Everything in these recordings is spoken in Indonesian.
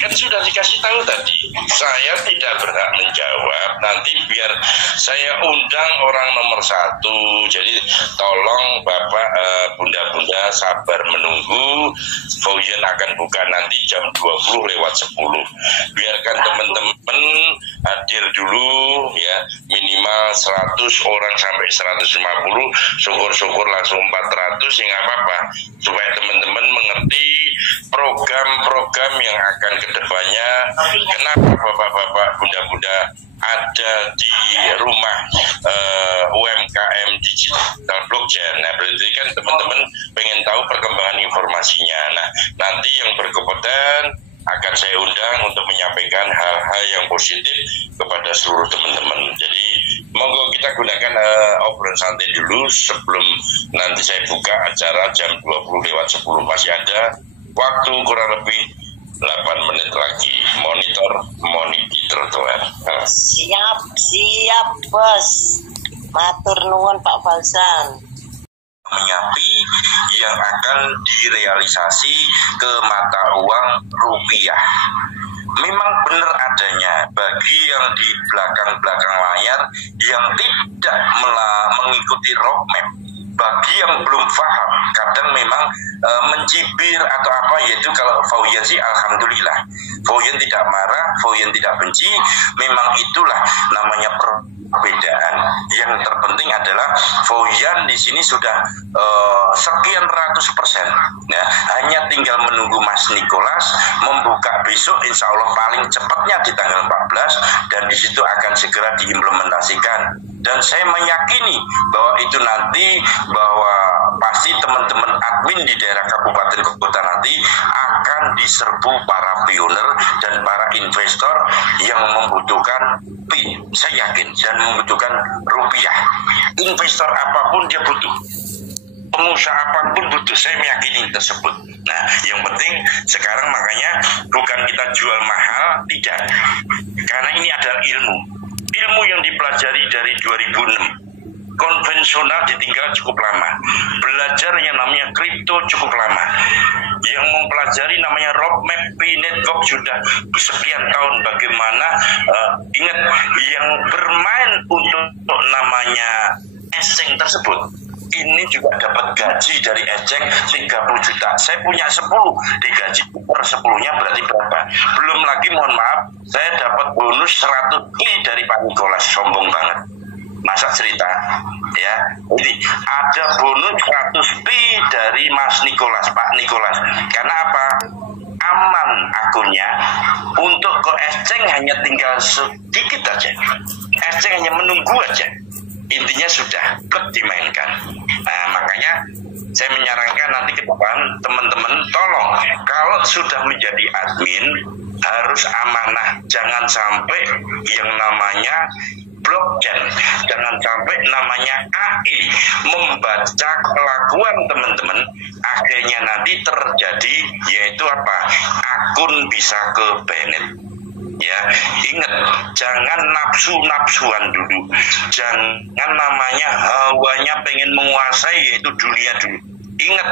kan sudah dikasih tahu tadi. Saya tidak berhak menjawab. Nanti biar saya undang orang nomor 1. Jadi tolong Bapak, Bunda-bunda sabar menunggu. Fauzian akan buka nanti jam 20:10. Biarkan teman-teman hadir dulu ya, minimal 100 orang sampai 150. Syukur-syukur langsung 400 ya nggak apa-apa. Supaya teman-teman mengerti program-program yang akan kedepannya. Kenapa Bapak-bapak, Bunda-bunda ada di rumah UMKM digital blockchain. Nah, berarti kan teman-teman pengen tahu perkembangan informasinya. Nah, nanti yang berkepentingan akan saya undang untuk menyampaikan hal-hal yang positif kepada seluruh teman-teman. Jadi monggo kita gunakan obrolan santai dulu sebelum nanti saya buka acara jam 20:10. Masih ada waktu kurang lebih 8 menit lagi. Monitor tuan. Siap bos. Matur nuwun Pak Balsan. Menyapi yang akan direalisasi ke mata uang rupiah. Memang benar adanya bagi yang di belakang-belakang layar yang tidak mengikuti roadmap. Bagi yang belum paham, kadang memang mencibir atau apa, yaitu kalau Fauzian sih alhamdulillah. Fauzian tidak marah, Fauzian tidak benci, memang itulah namanya perbedaan. Yang terpenting adalah Fauzian di sini sudah sekian ratus %. Ya, hanya tinggal menunggu Mas Nicholas membuka besok, insya Allah paling cepatnya di tanggal 14, dan di situ akan segera diimplementasikan. Dan saya meyakini bahwa itu nanti, bahwa pasti teman-teman admin di daerah kabupaten kota nanti akan diserbu para pioner dan para investor yang membutuhkan saya yakin, dan membutuhkan rupiah. Investor apapun dia butuh, pengusaha apapun butuh, saya meyakini tersebut. Nah, yang penting sekarang makanya bukan kita jual mahal, tidak, karena ini adalah ilmu yang dipelajari dari 2006. Konvensional ditinggal cukup lama, belajar yang namanya kripto cukup lama, yang mempelajari namanya roadmap network sudah sekian tahun. Bagaimana ingat, yang bermain untuk namanya eceng tersebut ini juga dapat gaji dari eceng 30 juta. Saya punya 10, digaji per 10-nya berarti berapa? Belum lagi, mohon maaf, saya dapat bonus 100 dari Pak Nicholas, sombong banget. Masa cerita ya, jadi ada bonus 100 dari Mas Nicholas, Pak Nicholas. Karena apa? Aman akunnya. Untuk ke eceng hanya tinggal sedikit aja, eceng hanya menunggu aja, intinya sudah dimainkan. Nah, makanya saya menyarankan nanti ke depan teman-teman tolong kalau sudah menjadi admin harus amanah, jangan sampai yang namanya blockchain, jangan sampai namanya AI membaca kelakuan teman-teman, akhirnya nanti terjadi yaitu apa? Akun bisa ke banned. Ya, ingat, jangan nafsu-nafsuan dulu, jangan namanya hawanya pengen menguasai yaitu dunia dulu. Ingat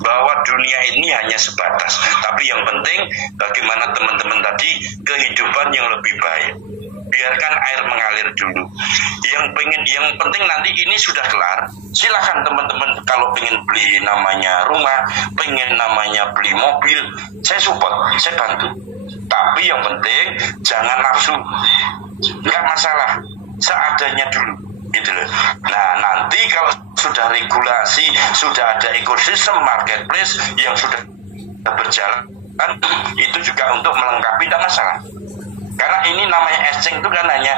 bahwa dunia ini hanya sebatas, tapi yang penting bagaimana teman-teman tadi kehidupan yang lebih baik. Biarkan air mengalir dulu. Yang penting nanti ini sudah kelar, silakan teman-teman kalau pengen beli namanya rumah, pengen namanya beli mobil, saya support, saya bantu. Tapi yang penting jangan nafsu, nggak masalah, seadanya dulu, gitu loh. Nah, nanti kalau sudah regulasi, sudah ada ekosistem marketplace yang sudah berjalan, itu juga untuk melengkapi, tidak masalah. Karena ini namanya eceng itu kan hanya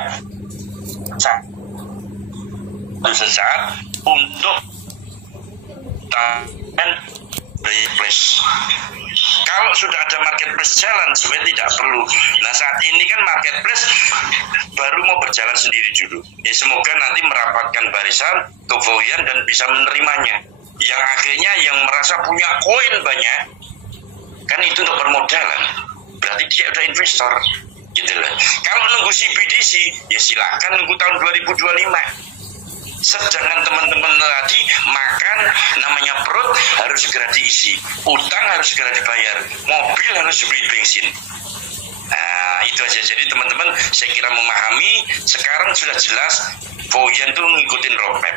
sesaat untuk marketplace. Kalau sudah ada marketplace jalan, sebenarnya tidak perlu. Nah, saat ini kan marketplace baru mau berjalan sendiri dulu. Ya, semoga nanti merapatkan barisan ke Fauzian dan bisa menerimanya. Yang akhirnya yang merasa punya koin banyak, kan itu untuk permodalan. Berarti dia udah investor. Gitu loh. Kalau nunggu CBDC, ya silakan nunggu tahun 2025. Sedangkan teman-teman tadi makan, namanya perut harus segera diisi, utang harus segera dibayar, mobil harus dibeli bensin. Nah, itu aja. Jadi teman-teman saya kira memahami, sekarang sudah jelas Voyan tuh ngikutin roadmap.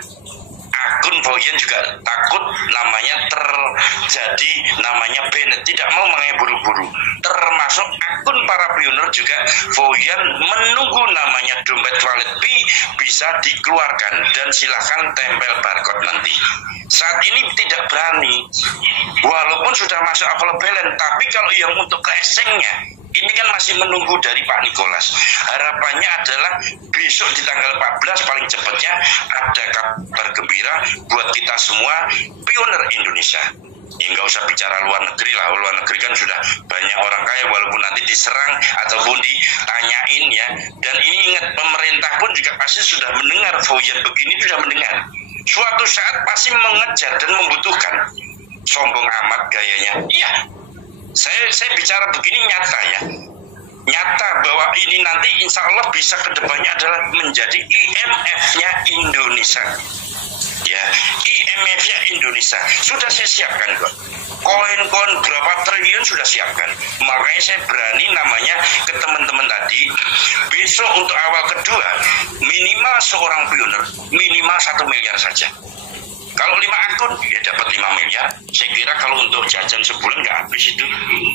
Akun Voyan juga takut namanya terjadi namanya banned, tidak mau makanya buru-buru. Termasuk akun para pionir juga Voyan menunggu namanya dompet wallet Pi bisa dikeluarkan dan silahkan tempel barcode nanti. Saat ini tidak berani, walaupun sudah masuk available balance, tapi kalau yang untuk keesengnya ini kan masih menunggu dari Pak Nicholas. Harapannya adalah besok di tanggal 14 paling cepatnya ada kabar gembira buat kita semua pionir Indonesia. Ya nggak usah bicara luar negeri lah, luar negeri kan sudah banyak orang kaya walaupun nanti diserang ataupun ditanyain ya. Dan ini ingat, pemerintah pun juga pasti sudah mendengar Voyan begini, sudah mendengar. Suatu saat pasti mengejar dan membutuhkan. Sombong amat gayanya. Iya. Saya bicara begini nyata ya, nyata bahwa ini nanti insya Allah bisa kedepannya adalah menjadi IMF-nya Indonesia. Ya, IMF-nya Indonesia sudah saya siapkan kok. Koin-koin berapa triliun sudah siapkan. Makanya saya berani namanya ke teman-teman tadi, besok untuk awal kedua minimal seorang pionir minimal 1 miliar saja. Kalau 5 akun ya dapat 5 miliar. Saya kira kalau untuk jajan sebulan nggak habis itu,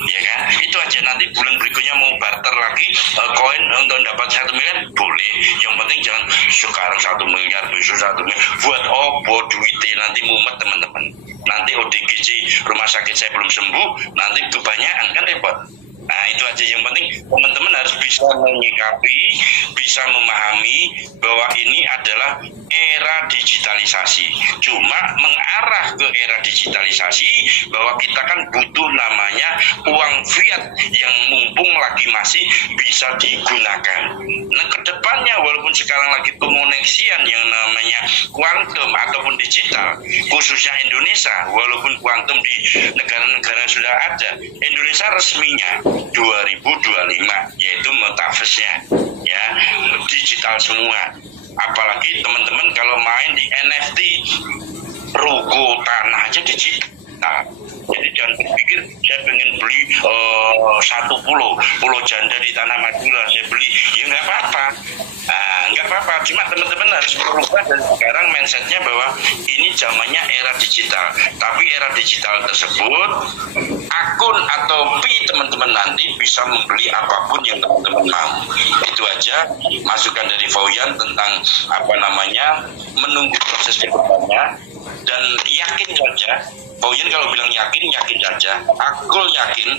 ya kan? Itu aja. Nanti bulan berikutnya mau barter lagi koin untuk dapat 1 miliar boleh. Yang penting jangan sekarang 1 miliar, besok 1 miliar. Buat opo duitnya nanti mumet teman-teman. Nanti ODGJ rumah sakit saya belum sembuh, nanti kebanyakan kan repot. Nah itu aja, yang penting teman-teman harus bisa menyikapi, bisa memahami bahwa ini adalah era digitalisasi. Cuma mengarah ke era digitalisasi bahwa kita kan butuh namanya uang fiat yang mumpung lagi masih bisa digunakan. Nah kedepannya walaupun sekarang lagi pengoneksian yang namanya kuantum ataupun digital, khususnya Indonesia, walaupun kuantum di negara-negara sudah ada, Indonesia resminya 2025 yaitu metaverse-nya ya, digital semua. Apalagi teman-teman kalau main di NFT, ruko tanah aja digital. Jadi jangan berpikir saya pengen beli satu pulau janda di Tanah Madura, saya beli, ya nggak apa-apa. Nggak apa-apa, cuma teman-teman harus berubah dan sekarang mindsetnya bahwa ini zamannya era digital. Tapi era digital tersebut, akun atau Pi teman-teman nanti bisa membeli apapun yang teman-teman mau. Itu aja masukan dari Voyan tentang apa namanya menunggu proses kedepannya, dan yakin saja. Voyan kalau bilang yakin saja. Aku yakin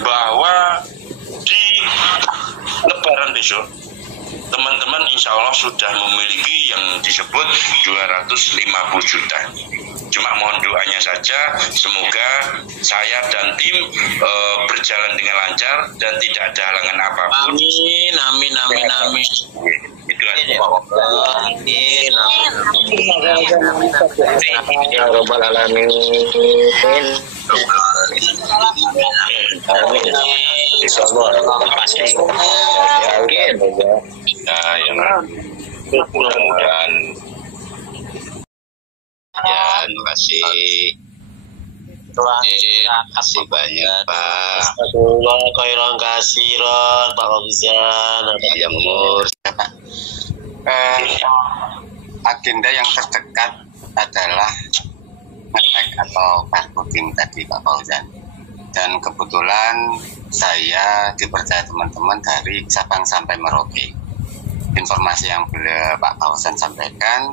bahwa di Lebaran besok teman-teman insya Allah sudah memiliki yang disebut 250 juta. Cuma mohon doanya saja, semoga saya dan tim berjalan dengan lancar dan tidak ada halangan apapun. Amin. Itu aja. Amin. Ya Rabbal Alamin. Insyaallah pasti. Yakin. Nah, yang mudah-mudahan. Ya, terima kasih. Terima kasih banyak Pak. Alhamdulillah, khairan kasiran Pak Fauzan. Ya Mur. Agenda yang terdekat adalah ngetek atau barcoding tadi Pak Fauzan. Dan kebetulan saya dipercaya teman-teman dari Sabang sampai Merauke. Informasi yang Pak Fauzan sampaikan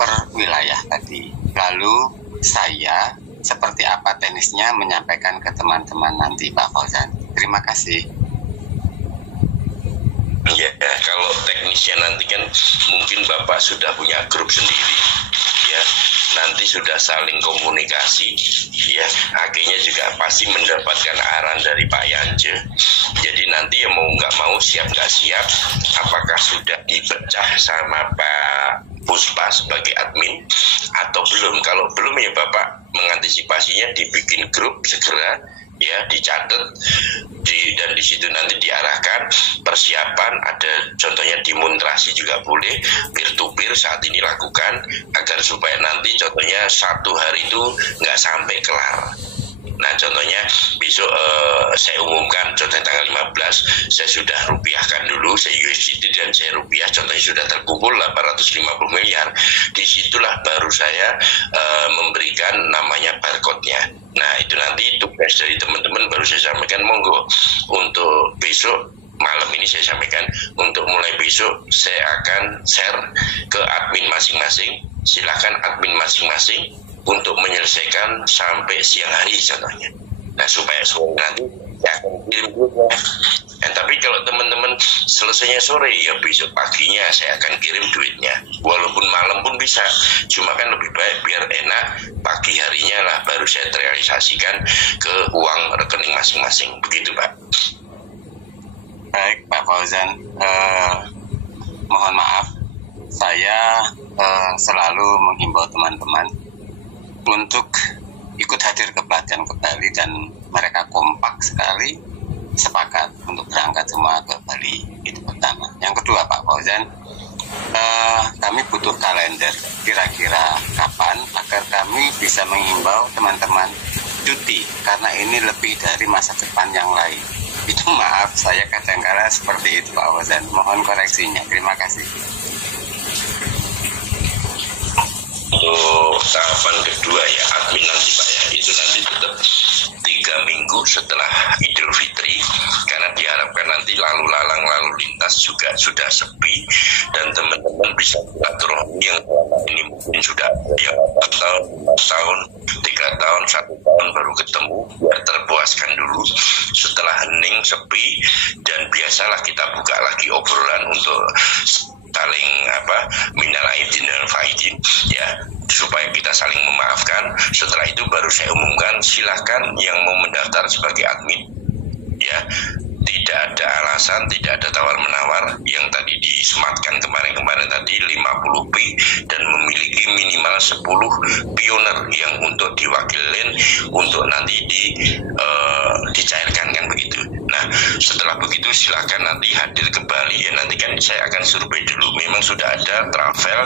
per wilayah tadi. Lalu saya seperti apa teknisnya menyampaikan ke teman-teman nanti Pak Fauzan. Terima kasih. Ya, kalau teknisnya nanti kan mungkin Bapak sudah punya grup sendiri, ya. Nanti sudah saling komunikasi, ya. Akhirnya juga pasti mendapatkan arahan dari Pak Yance. Jadi nanti ya mau nggak mau, siap nggak siap, apakah sudah dipecah sama Pak Puspa sebagai admin atau belum? Kalau belum ya Bapak mengantisipasinya dibikin grup segera, ya, dicatat dan di situ nanti diarahkan persiapan, ada contohnya demonstrasi juga boleh, peer to peer saat ini lakukan agar supaya nanti contohnya satu hari itu nggak sampai kelar. Nah contohnya besok saya umumkan, contohnya tanggal 15 saya sudah rupiahkan dulu, saya USDT dan saya rupiah, contohnya sudah terkumpul 850 miliar. Disitulah baru saya memberikan namanya barcode-nya. Nah itu nanti tugas dari teman-teman baru saya sampaikan, monggo untuk besok malam ini saya sampaikan, untuk mulai besok saya akan share ke admin masing-masing. Silakan admin masing-masing untuk menyelesaikan sampai siang hari contohnya. Nah supaya sore nanti saya akan kirim dulu. Tapi kalau teman-teman selesainya sore, ya besok paginya saya akan kirim duitnya. Walaupun malam pun bisa. Cuma kan lebih baik biar enak, pagi harinya lah baru saya realisasikan ke uang rekening masing-masing. Begitu Pak. Baik Pak Fauzan, mohon maaf, saya selalu menghimbau teman-teman untuk ikut hadir ke pelatihan ke Bali, dan mereka kompak sekali sepakat untuk berangkat semua ke Bali. Itu pertama. Yang kedua Pak Fauzan, kami butuh kalender kira-kira kapan agar kami bisa menghimbau teman-teman cuti, karena ini lebih dari masa depan yang lain. Itu maaf, saya kadang-kala seperti itu Pak Fauzan. Mohon koreksinya. Terima kasih. Untuk tahapan kedua ya admin nanti Pak ya, itu nanti tetap 3 minggu setelah Idul Fitri, karena diharapkan nanti lalu lalang lalu lintas juga sudah sepi dan teman-teman bisa silaturahmi yang selama ini mungkin sudah ada yang 8 tahun, 5 tahun, 3 tahun, 1 tahun baru ketemu, biar terpuaskan dulu. Setelah hening sepi, dan biasalah kita buka lagi obrolan untuk saling minal aidin dan faidin ya, supaya kita saling memaafkan. Setelah itu baru saya umumkan, silahkan yang mau mendaftar sebagai admin ya, tidak ada alasan, tidak ada tawar-menawar. Yang tadi disematkan kemarin tadi 50 P dan memiliki minimal 10 pioner yang untuk diwakilin untuk nanti dicairkan kan begitu. Nah setelah begitu silakan nanti hadir ke Bali ya, nanti kan saya akan survei dulu. Memang sudah ada travel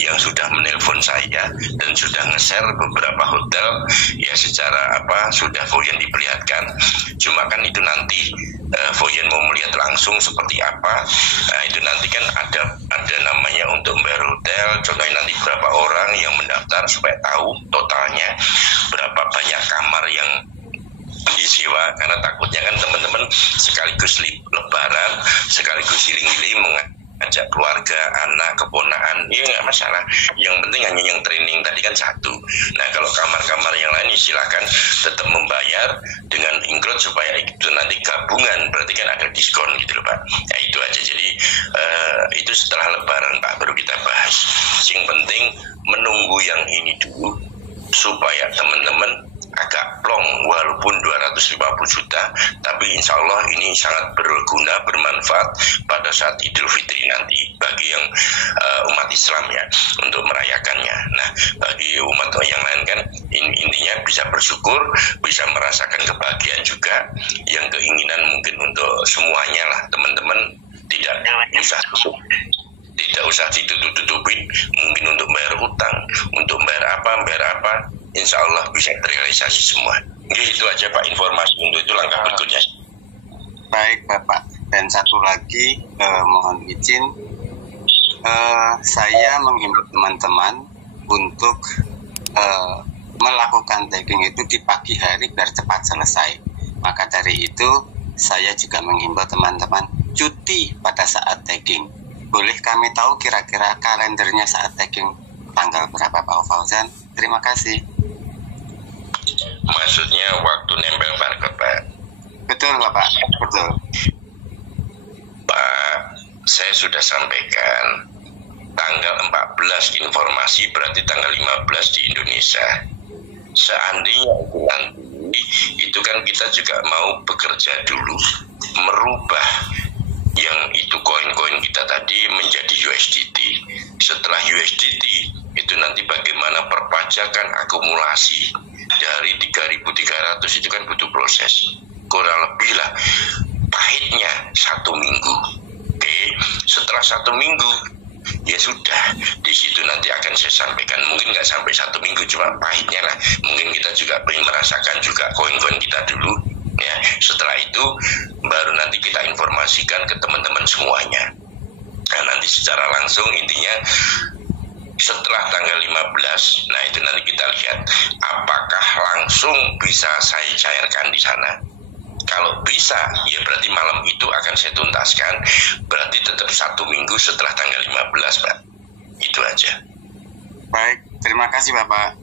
yang sudah menelpon saya dan sudah nge-share beberapa hotel ya, secara sudah Voyan diperlihatkan. Cuma kan itu nanti Voyan mau melihat langsung seperti apa. Nah itu nanti kan ada namanya untuk membayar hotel, contohnya nanti berapa orang yang mendaftar supaya tahu totalnya berapa banyak kamar yang disewa, karena takutnya kan teman-teman sekaligus lebaran, sekaligus iling-iling mengajak keluarga, anak, keponakan, ya nggak masalah. Yang penting hanya yang training tadi kan satu. Nah kalau kamar-kamar yang lain silakan tetap membayar dengan include supaya itu nanti gabungan, berarti kan ada diskon gitu loh Pak. Ya itu aja. Jadi itu setelah lebaran Pak baru kita bahas. Yang penting menunggu yang ini dulu supaya teman-teman agak plong, walaupun 250 juta, tapi insya Allah ini sangat berguna, bermanfaat pada saat Idul Fitri nanti bagi yang umat Islam ya, untuk merayakannya. Nah bagi umat yang lain kan intinya bisa bersyukur, bisa merasakan kebahagiaan juga. Yang keinginan mungkin untuk semuanya lah teman-teman, tidak usah ditutup-tutupin, mungkin untuk bayar utang, untuk bayar apa, insya Allah bisa terrealisasi semua. Itu aja Pak informasi, untuk itu langkah berikutnya. Baik Bapak, dan satu lagi mohon izin, saya menghimbau teman-teman untuk melakukan tagging itu di pagi hari biar cepat selesai. Maka dari itu saya juga menghimbau teman-teman cuti pada saat tagging. Boleh kami tahu kira-kira kalendernya saat tagging tanggal berapa Pak Fauzan? Terima kasih. Maksudnya waktu nempel barcode Pak? Betul Bapak, betul Pak, saya sudah sampaikan tanggal 14 informasi, berarti tanggal 15 di Indonesia. Seandainya itu nanti, itu kan kita juga mau bekerja dulu, merubah yang itu koin-koin kita tadi menjadi USDT. Setelah USDT itu nanti bagaimana perpajakan akumulasi. dari 3.300 itu kan butuh proses kurang lebih lah pahitnya 1 minggu. Oke, setelah 1 minggu ya sudah, di situ nanti akan saya sampaikan, mungkin nggak sampai 1 minggu, cuma pahitnya lah, mungkin kita juga pengen merasakan juga koin-koin kita dulu ya. Setelah itu baru nanti kita informasikan ke teman-teman semuanya. Nah nanti secara langsung intinya setelah tanggal 15, nah itu nanti kita lihat apakah langsung bisa saya cairkan di sana. Kalau bisa, ya berarti malam itu akan saya tuntaskan. Berarti tetap 1 minggu setelah tanggal 15, Pak. Itu aja. Baik, terima kasih Bapak.